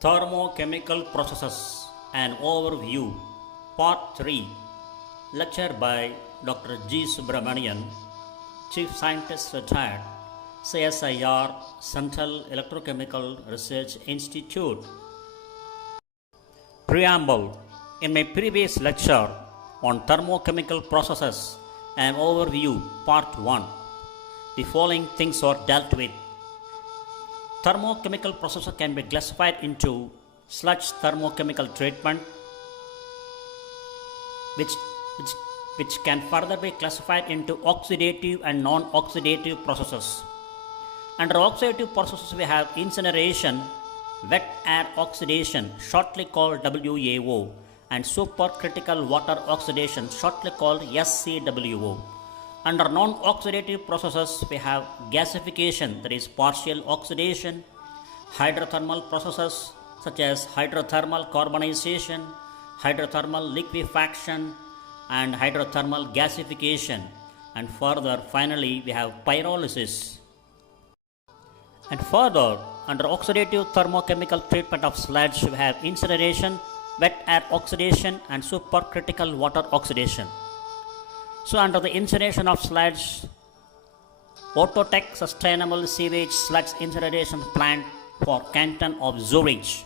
Thermochemical Processes, an Overview, Part.3, lecture by Dr.G.Subramanian, Chief Scientist Retired, CSIR, Central Electrochemical Research Institute. Preamble. In my previous lecture on thermochemical processes, an overview, Part 1, the following things are dealt with. Thermochemical processes can be classified into sludge thermochemical treatment, which can further be classified into oxidative and non-oxidative processes. Under oxidative processes, we have incineration, wet air oxidation, shortly called WAO, and supercritical water oxidation, shortly called SCWO. Under non-oxidative processes, we have gasification, that is partial oxidation, hydrothermal processes such as hydrothermal carbonization, hydrothermal liquefaction, and hydrothermal gasification. And finally, we have pyrolysis. And further, under oxidative thermochemical treatment of sludge, we have incineration, wet air oxidation, and supercritical water oxidation. So under the incineration of sludge, Autotech Sustainable Sewage Sludge Incineration Plant for Canton of Zurich,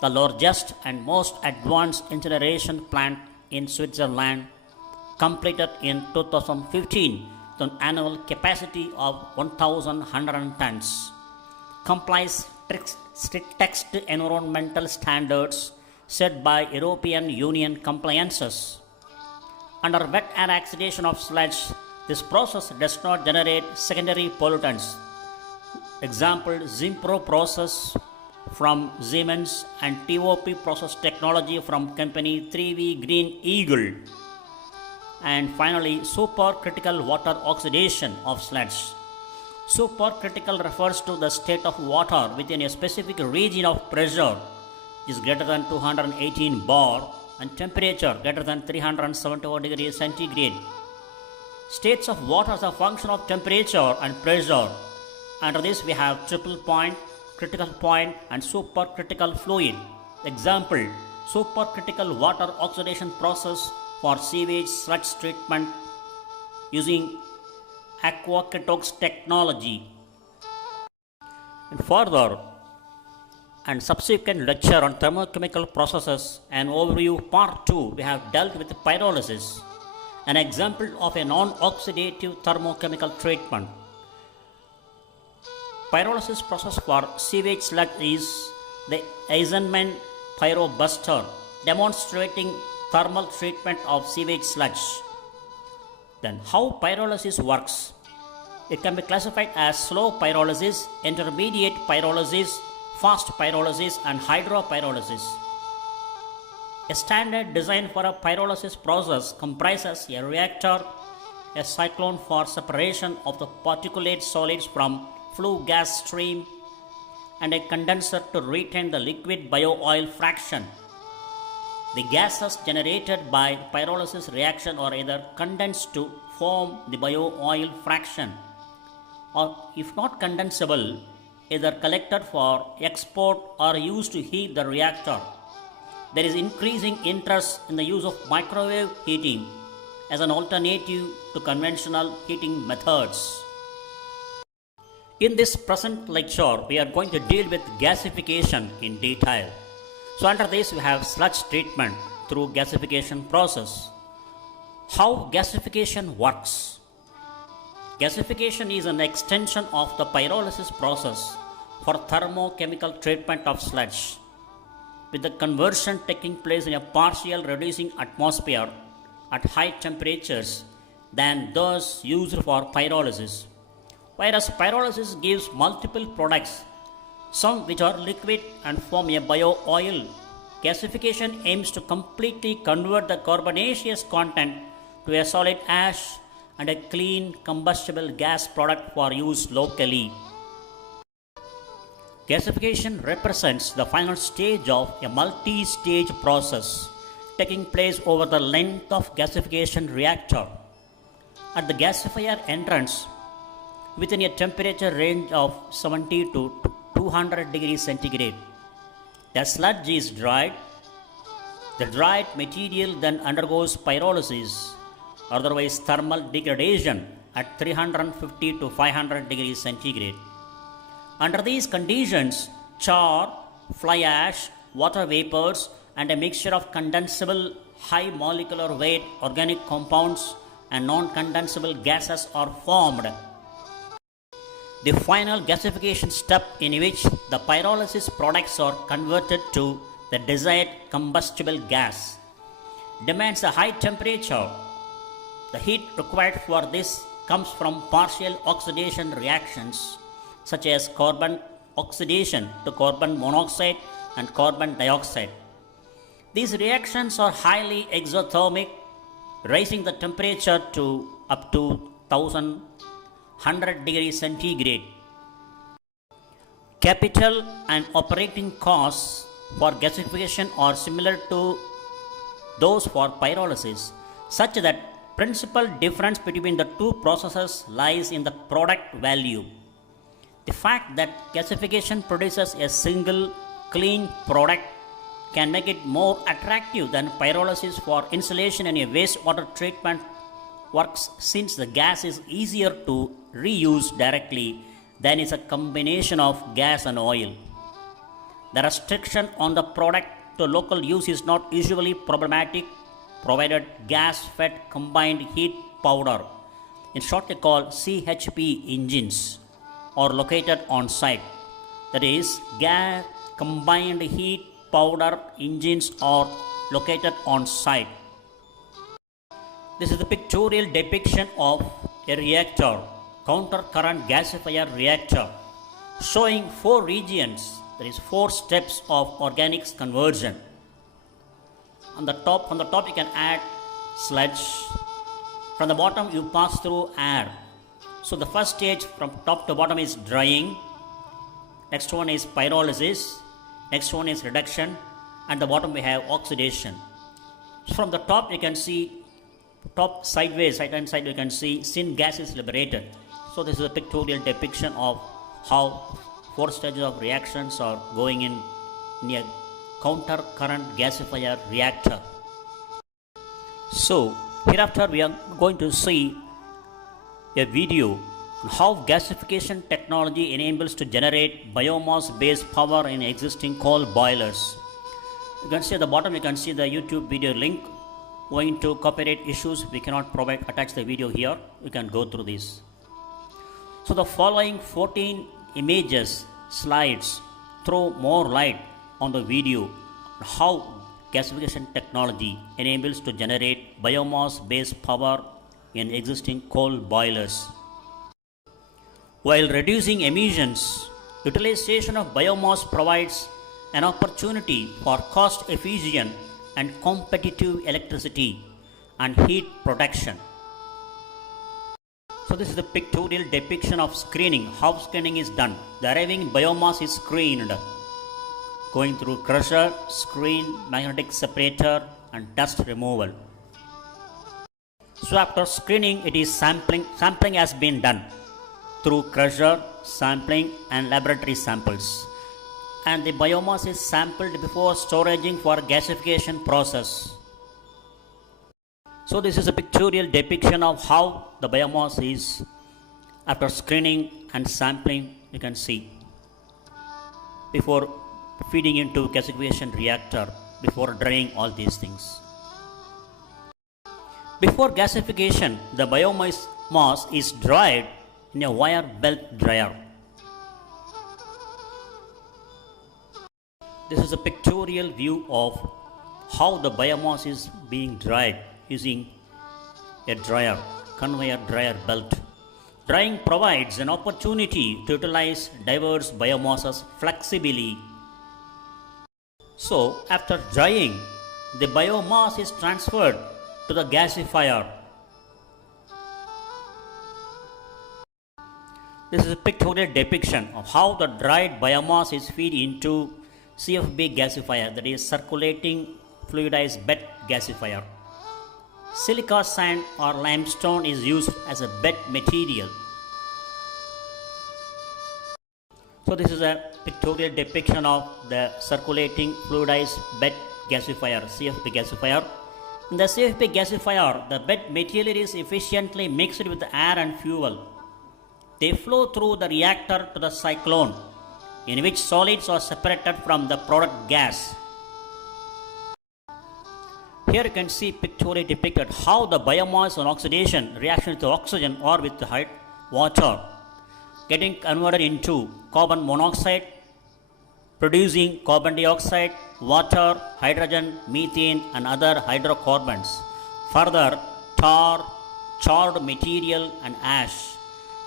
the largest and most advanced incineration plant in Switzerland, completed in 2015 with an annual capacity of 1,100 tons, complies strict environmental standards set by European Union compliances. Under wet air oxidation of sludge, this process does not generate secondary pollutants. Example, Zimpro process from Siemens and TOP process technology from company 3V Green Eagle. And finally, supercritical water oxidation of sludge. Supercritical refers to the state of water within a specific region of pressure is greater than 218 bar and temperature greater than 374 degrees centigrade. States of water as a function of temperature and pressure. Under this we have triple point, critical point, and supercritical fluid. Example, supercritical water oxidation process for sewage sludge treatment using aquaketox technology. And further, and subsequent lecture on thermochemical processes and overview part 2, we have dealt with pyrolysis, an example of a non-oxidative thermochemical treatment. Pyrolysis process for sewage sludge is the Eisenman pyrobuster, demonstrating thermal treatment of sewage sludge. Then how pyrolysis works? It can be classified as slow pyrolysis, intermediate pyrolysis, fast pyrolysis, and hydropyrolysis. A standard design for a pyrolysis process comprises a reactor, a cyclone for separation of the particulate solids from flue gas stream, and a condenser to retain the liquid bio-oil fraction. The gases generated by pyrolysis reaction are either condensed to form the bio-oil fraction, or if not condensable, either collected for export or used to heat the reactor. There is increasing interest in the use of microwave heating as an alternative to conventional heating methods. In this present lecture, we are going to deal with gasification in detail. So under this, we have sludge treatment through gasification process. How gasification works? Gasification is an extension of the pyrolysis process for thermochemical treatment of sludge, with the conversion taking place in a partial reducing atmosphere at high temperatures than those used for pyrolysis. Whereas pyrolysis gives multiple products, some which are liquid and form a bio-oil, gasification aims to completely convert the carbonaceous content to a solid ash and a clean combustible gas product for use locally. Gasification represents the final stage of a multi-stage process taking place over the length of gasification reactor. At the gasifier entrance, within a temperature range of 70 to 200 degrees centigrade, The sludge is dried. The dried material then undergoes pyrolysis, otherwise thermal degradation at 350 to 500 degrees centigrade. Under these conditions, char, fly ash, water vapors, and a mixture of condensable high molecular weight organic compounds and non-condensable gases are formed. The final gasification step, in which the pyrolysis products are converted to the desired combustible gas, demands a high temperature. The heat required for this comes from partial oxidation reactions such as carbon oxidation to carbon monoxide and carbon dioxide. These reactions are highly exothermic, raising the temperature to up to 1100 degrees centigrade. Capital and operating costs for gasification are similar to those for pyrolysis, such that principal difference between the two processes lies in the product value. The fact that gasification produces a single clean product can make it more attractive than pyrolysis for insulation and a wastewater treatment works, since the gas is easier to reuse directly than is a combination of gas and oil. The restriction on the product to local use is not usually problematic, provided gas-fed combined heat powder, in short they call CHP engines, are located on site. That is, gas combined heat powder engines are located on site. This is the pictorial depiction of a reactor, counter-current gasifier reactor, showing 4 regions, that is 4 steps of organics conversion. From the top you can add sludge. From the bottom you pass through air. So the first stage from top to bottom is drying. Next one is pyrolysis. Next one is reduction. And the bottom we have oxidation. So from the top you can see, top sideways, right hand side you can see syn gas is liberated. So this is a pictorial depiction of how 4 stages of reactions are going in a counter current gasifier reactor. So hereafter we are going to see a video on how gasification technology enables to generate biomass based power in existing coal boilers. You can see at the bottom, you can see the YouTube video link. Owing to copyright issues, we cannot attach the video here. You can go through this. So the following 14 images, slides, throw more light on the video how gasification technology enables to generate biomass based power in existing coal boilers. While reducing emissions, utilization of biomass provides an opportunity for cost efficient and competitive electricity and heat production. So this is the pictorial depiction of screening, how screening is done. The arriving biomass is screened, going through crusher, screen, magnetic separator and dust removal. So after screening, it is sampling. Sampling has been done through crusher, sampling and laboratory samples. And the biomass is sampled before storaging for gasification process. So this is a pictorial depiction of how the biomass is after screening and sampling, you can see, before feeding into gasification reactor, before drying all these things. Before gasification, the biomass is dried in a wire belt dryer. This is a pictorial view of how the biomass is being dried using a dryer, conveyor dryer belt. Drying provides an opportunity to utilize diverse biomasses flexibly. So after drying, the biomass is transferred to the gasifier. This is a pictorial depiction of how the dried biomass is fed into CFB gasifier, that is circulating fluidized bed gasifier. Silica sand or limestone is used as a bed material. So this is a pictorial depiction of the circulating fluidized bed gasifier, CFP gasifier. In the CFP gasifier, the bed material is efficiently mixed with air and fuel. They flow through the reactor to the cyclone, in which solids are separated from the product gas. Here you can see pictorially depicted how the biomass on oxidation reaction with oxygen or with water getting converted into carbon monoxide, producing carbon dioxide, water, hydrogen, methane and other hydrocarbons. Further, tar, charred material and ash,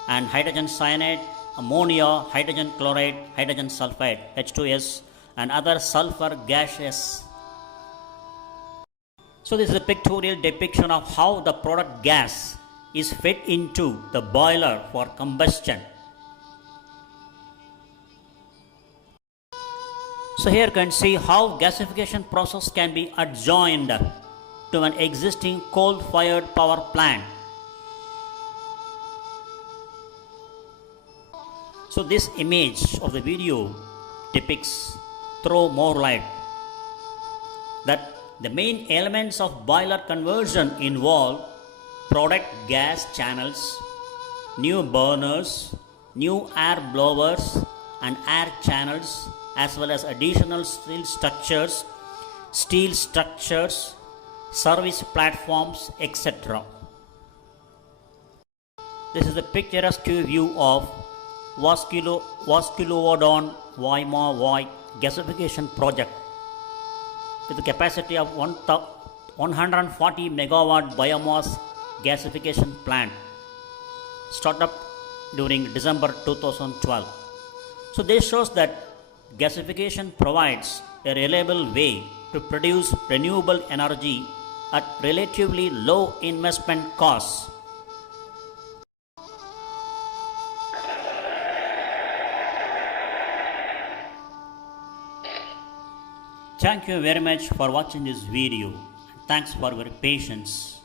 and hydrogen cyanide, ammonia, hydrogen chloride, hydrogen sulfide, H2S, and other sulfur gases. So this is a pictorial depiction of how the product gas is fed into the boiler for combustion. So here you can see how gasification process can be adjoined to an existing coal-fired power plant. So this image of the video depicts, throw more light, that the main elements of boiler conversion involve product gas channels, new burners, new air blowers and air channels, as well as additional steel structures, service platforms, etc. This is a picturesque view of Vasculovodon Weimar gasification project with a capacity of 140 megawatt biomass gasification plant, startup during December 2012. So this shows that gasification provides a reliable way to produce renewable energy at relatively low investment costs. Thank you very much for watching this video. Thanks for your patience.